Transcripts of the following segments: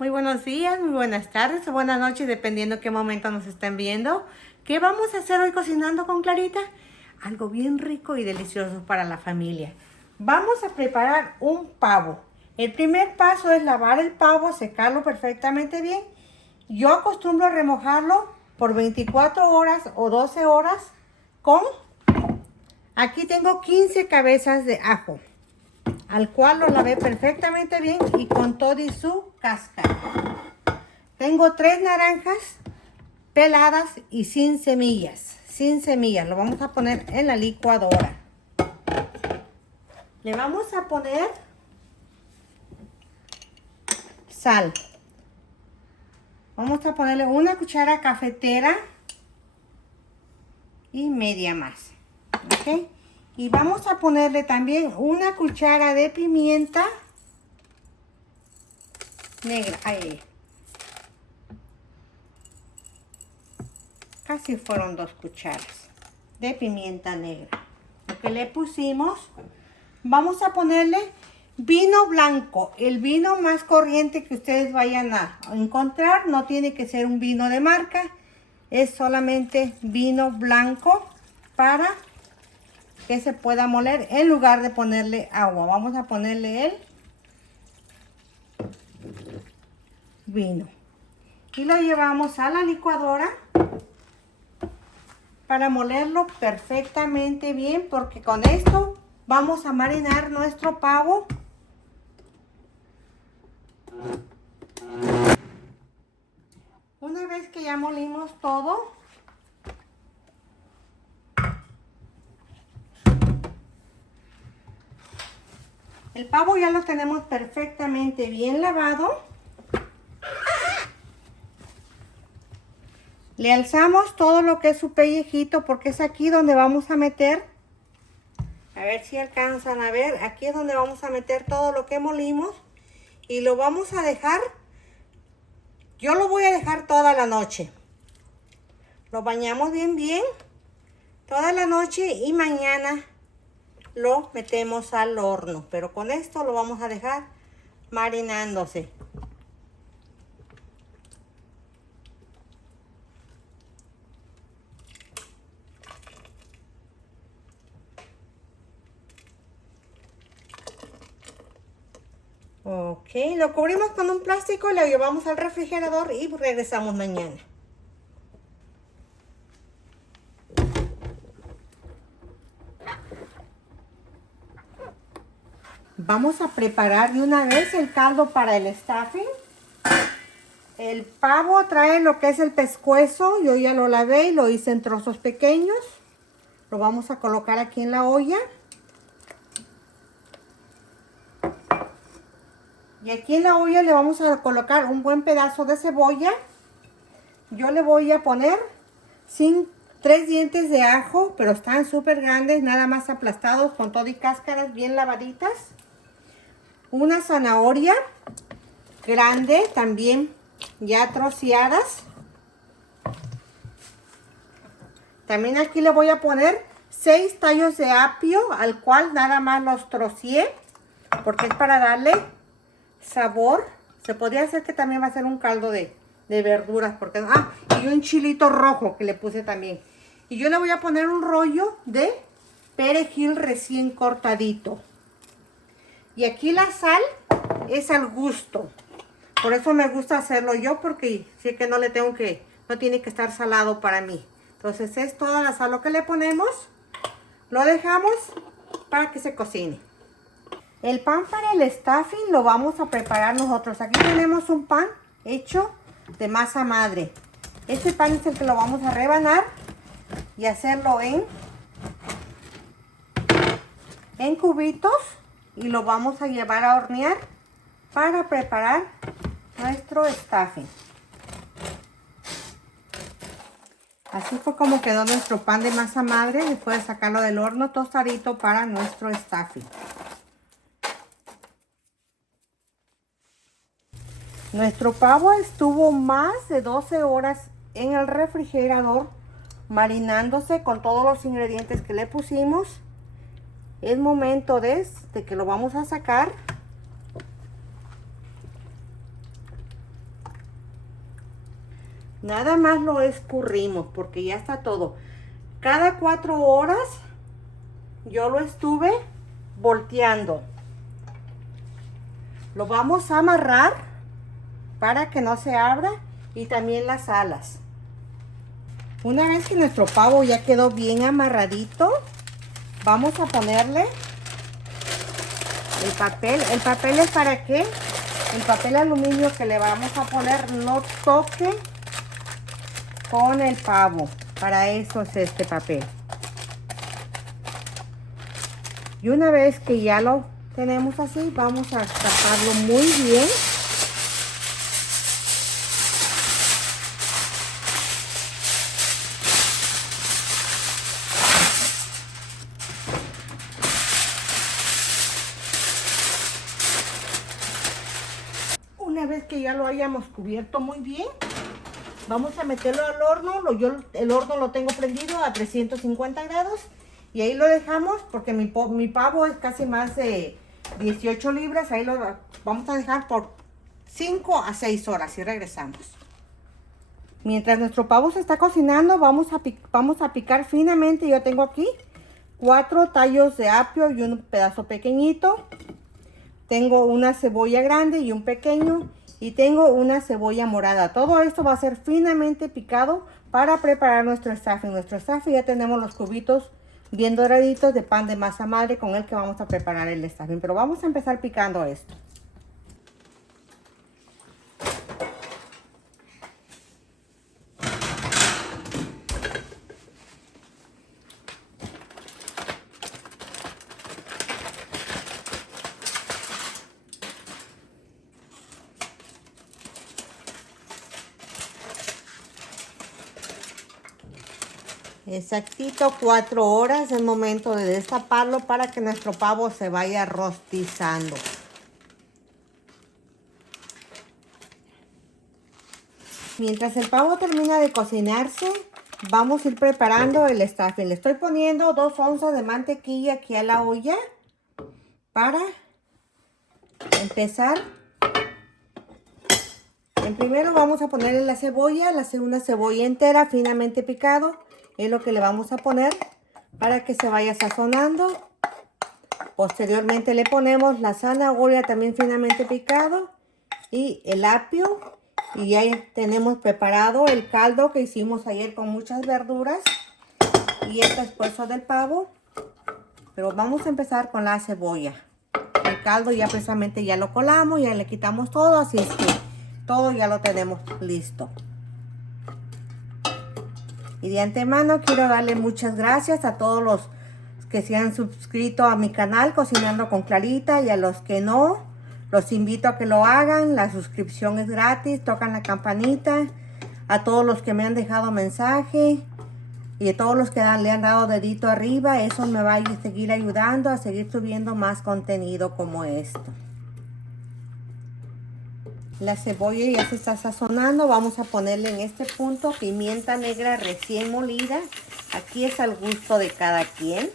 Muy buenos días, muy buenas tardes o buenas noches, dependiendo qué momento nos estén viendo. ¿Qué vamos a hacer hoy cocinando con Clarita? Algo bien rico y delicioso para la familia. Vamos a preparar un pavo. El primer paso es lavar el pavo, secarlo perfectamente bien. Yo acostumbro a remojarlo por 24 horas o 12 horas con... Aquí tengo 15 cabezas de ajo, al cual lo lavé perfectamente bien y con todo y su cáscara. Tengo 3 naranjas peladas y sin semillas. Sin semillas. Lo vamos a poner en la licuadora. Le vamos a poner sal. Vamos a ponerle una cuchara cafetera y media más. ¿Ok? Y vamos a ponerle también una cuchara de pimienta negra. Ahí. Casi fueron 2 cucharas de pimienta negra. Lo que le pusimos, vamos a ponerle vino blanco, el vino más corriente que ustedes vayan a encontrar. No tiene que ser un vino de marca, es solamente vino blanco para que se pueda moler en lugar de ponerle agua. Vamos a ponerle el vino y lo llevamos a la licuadora para molerlo perfectamente bien, porque con esto vamos a marinar nuestro pavo. Una vez que ya molimos todo, el pavo ya lo tenemos perfectamente bien lavado. Le alzamos todo lo que es su pellejito, porque es aquí donde vamos a meter. A ver si alcanzan a ver. Aquí es donde vamos a meter todo lo que molimos. Y lo vamos a dejar. Yo lo voy a dejar toda la noche. Lo bañamos bien toda la noche y mañana lo metemos al horno. Pero con esto lo vamos a dejar marinándose. Ok, lo cubrimos con un plástico, lo llevamos al refrigerador y regresamos mañana. Vamos a preparar de una vez el caldo para el stuffing. El pavo trae lo que es el pescuezo. Yo ya lo lavé y lo hice en trozos pequeños. Lo vamos a colocar aquí en la olla. Y aquí en la olla le vamos a colocar un buen pedazo de cebolla. Yo le voy a poner 3 dientes de ajo, pero están súper grandes, nada más aplastados con todo y cáscaras bien lavaditas. Una zanahoria grande, también ya troceadas. También aquí le voy a poner 6 tallos de apio, al cual nada más los troceé, porque es para darle sabor. Se podría hacer que también va a ser un caldo de verduras, porque y un chilito rojo que le puse también. Y yo le voy a poner un rollo de perejil recién cortadito. Y aquí la sal es al gusto. Por eso me gusta hacerlo yo, porque sé que no tiene que estar salado para mí. Entonces es toda la sal lo que le ponemos. Lo dejamos para que se cocine. El pan para el stuffing lo vamos a preparar nosotros. Aquí tenemos un pan hecho de masa madre. Este pan es el que lo vamos a rebanar y hacerlo en cubitos. Y lo vamos a llevar a hornear para preparar nuestro stuffing. Así fue como quedó nuestro pan de masa madre después de sacarlo del horno tostadito para nuestro stuffing. Nuestro pavo estuvo más de 12 horas en el refrigerador marinándose con todos los ingredientes que le pusimos. Es momento de que lo vamos a sacar. Nada más lo escurrimos porque ya está todo. Cada 4 horas yo lo estuve volteando. Lo vamos a amarrar para que no se abra y también las alas. Una vez que nuestro pavo ya quedó bien amarradito, vamos a ponerle el papel. ¿El papel es para qué? El papel aluminio que le vamos a poner no toque con el pavo. Para eso es este papel. Y una vez que ya lo tenemos así, vamos a taparlo muy bien. Una vez que ya lo hayamos cubierto muy bien, vamos a meterlo al horno. El horno lo tengo prendido a 350 grados. Y ahí lo dejamos porque mi pavo es casi más de 18 libras. Ahí lo vamos a dejar por 5 a 6 horas y regresamos. Mientras nuestro pavo se está cocinando, vamos a picar finamente. Yo tengo aquí 4 tallos de apio y un pedazo pequeñito. Tengo una cebolla grande y un pequeño. Y tengo una cebolla morada. Todo esto va a ser finamente picado para preparar nuestro stuffing. Nuestro stuffing ya tenemos los cubitos bien doraditos de pan de masa madre con el que vamos a preparar el stuffing. Pero vamos a empezar picando esto. Exactito 4 horas, es momento de destaparlo para que nuestro pavo se vaya rostizando. Mientras el pavo termina de cocinarse, vamos a ir preparando el stuffing. Le estoy poniendo 2 onzas de mantequilla aquí a la olla para empezar. En primero vamos a ponerle la cebolla, una cebolla entera finamente picado. Es lo que le vamos a poner para que se vaya sazonando. Posteriormente le ponemos la zanahoria también finamente picado y el apio. Y ya tenemos preparado el caldo que hicimos ayer con muchas verduras y el pescuezo del pavo. Pero vamos a empezar con la cebolla. El caldo ya precisamente ya lo colamos, ya le quitamos todo, así es que todo ya lo tenemos listo. Y de antemano quiero darle muchas gracias a todos los que se han suscrito a mi canal Cocinando con Clarita, y a los que no, los invito a que lo hagan. La suscripción es gratis, tocan la campanita. A todos los que me han dejado mensaje y a todos los que le han dado dedito arriba, eso me va a seguir ayudando a seguir subiendo más contenido como esto. La cebolla ya se está sazonando. Vamos a ponerle en este punto pimienta negra recién molida. Aquí es al gusto de cada quien.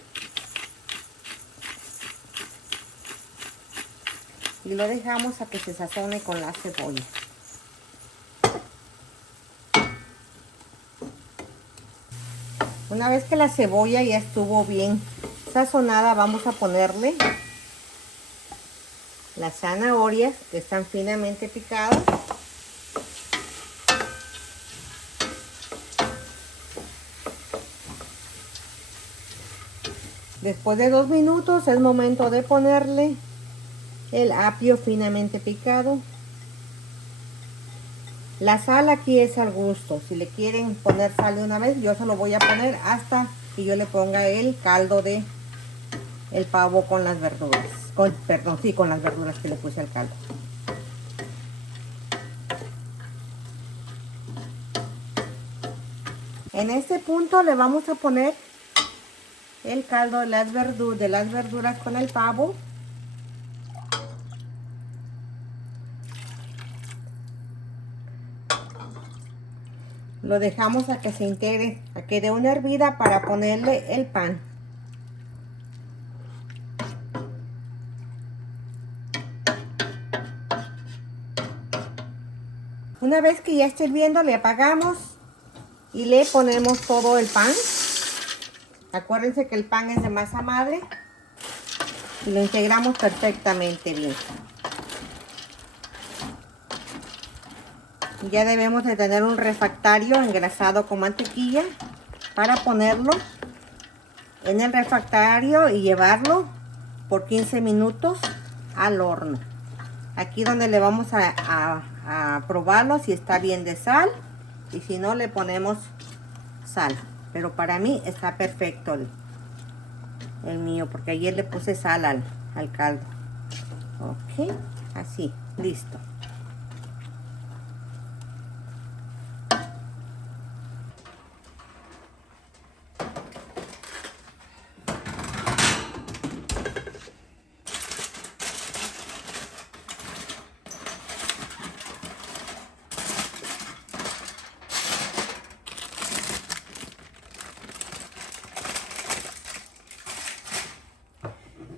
Y lo dejamos a que se sazone con la cebolla. Una vez que la cebolla ya estuvo bien sazonada, vamos a ponerle las zanahorias que están finamente picadas. Después de 2 minutos es momento de ponerle el apio finamente picado. La sal aquí es al gusto. Si le quieren poner sal de una vez, yo se lo voy a poner hasta que yo le ponga el caldo de el pavo con las verduras. Con las verduras que le puse al caldo. En este punto le vamos a poner el caldo de las verduras con el pavo. Lo dejamos a que se integre, a que dé una hervida para ponerle el pan. Una vez que ya esté hirviendo, le apagamos y le ponemos todo el pan. Acuérdense que el pan es de masa madre y lo integramos perfectamente bien. Ya debemos de tener un refractario engrasado con mantequilla para ponerlo en el refractario y llevarlo por 15 minutos al horno. Aquí donde le vamos a probarlo si está bien de sal, y si no le ponemos sal. Pero para mí está perfecto el mío, porque ayer le puse sal al caldo. Ok, así, listo.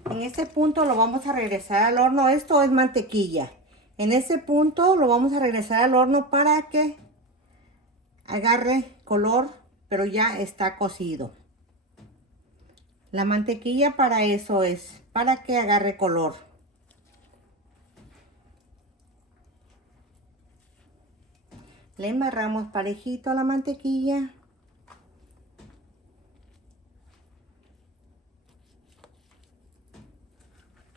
En ese punto lo vamos a regresar al horno. Esto es mantequilla. En ese punto lo vamos a regresar al horno para que agarre color, pero ya está cocido. La mantequilla para eso es, para que agarre color. Le embarramos parejito a la mantequilla.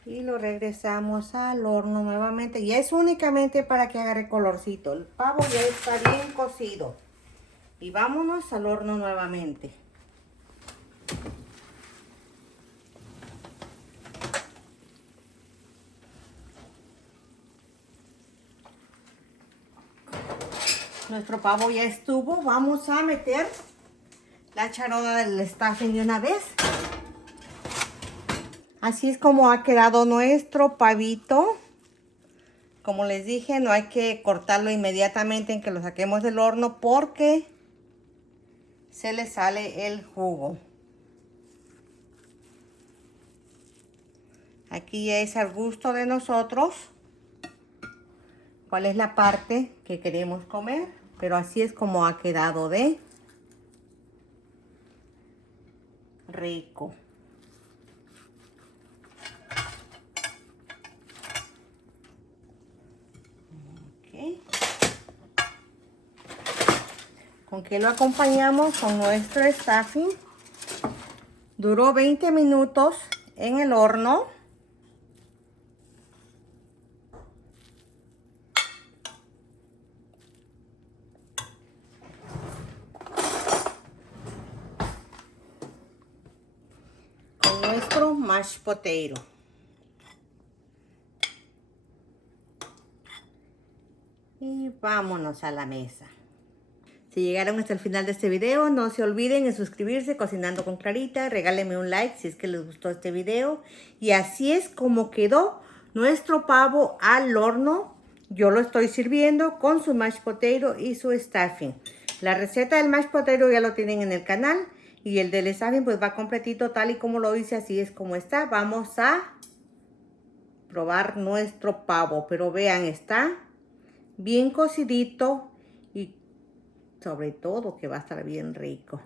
Y lo regresamos al horno nuevamente. Y es únicamente para que agarre colorcito. El pavo ya está bien cocido. Y vámonos al horno nuevamente. Nuestro pavo ya estuvo. Vamos a meter la charola del stuffing de una vez. Así es como ha quedado nuestro pavito. Como les dije, no hay que cortarlo inmediatamente en que lo saquemos del horno porque se le sale el jugo. Aquí ya es al gusto de nosotros cuál es la parte que queremos comer, pero así es como ha quedado de rico. Okay. ¿Con qué lo acompañamos? Con nuestro stuffing. Duró 20 minutos en el horno. Con nuestro mashed potato. Y vámonos a la mesa. Si llegaron hasta el final de este video, no se olviden de suscribirse, Cocinando con Clarita. Regálenme un like si es que les gustó este video. Y así es como quedó nuestro pavo al horno. Yo lo estoy sirviendo con su mashed potato y su stuffing. La receta del mashed potato ya lo tienen en el canal. Y el del stuffing pues va completito tal y como lo hice, así es como está. Vamos a probar nuestro pavo. Pero vean, está bien cocidito y sobre todo que va a estar bien rico.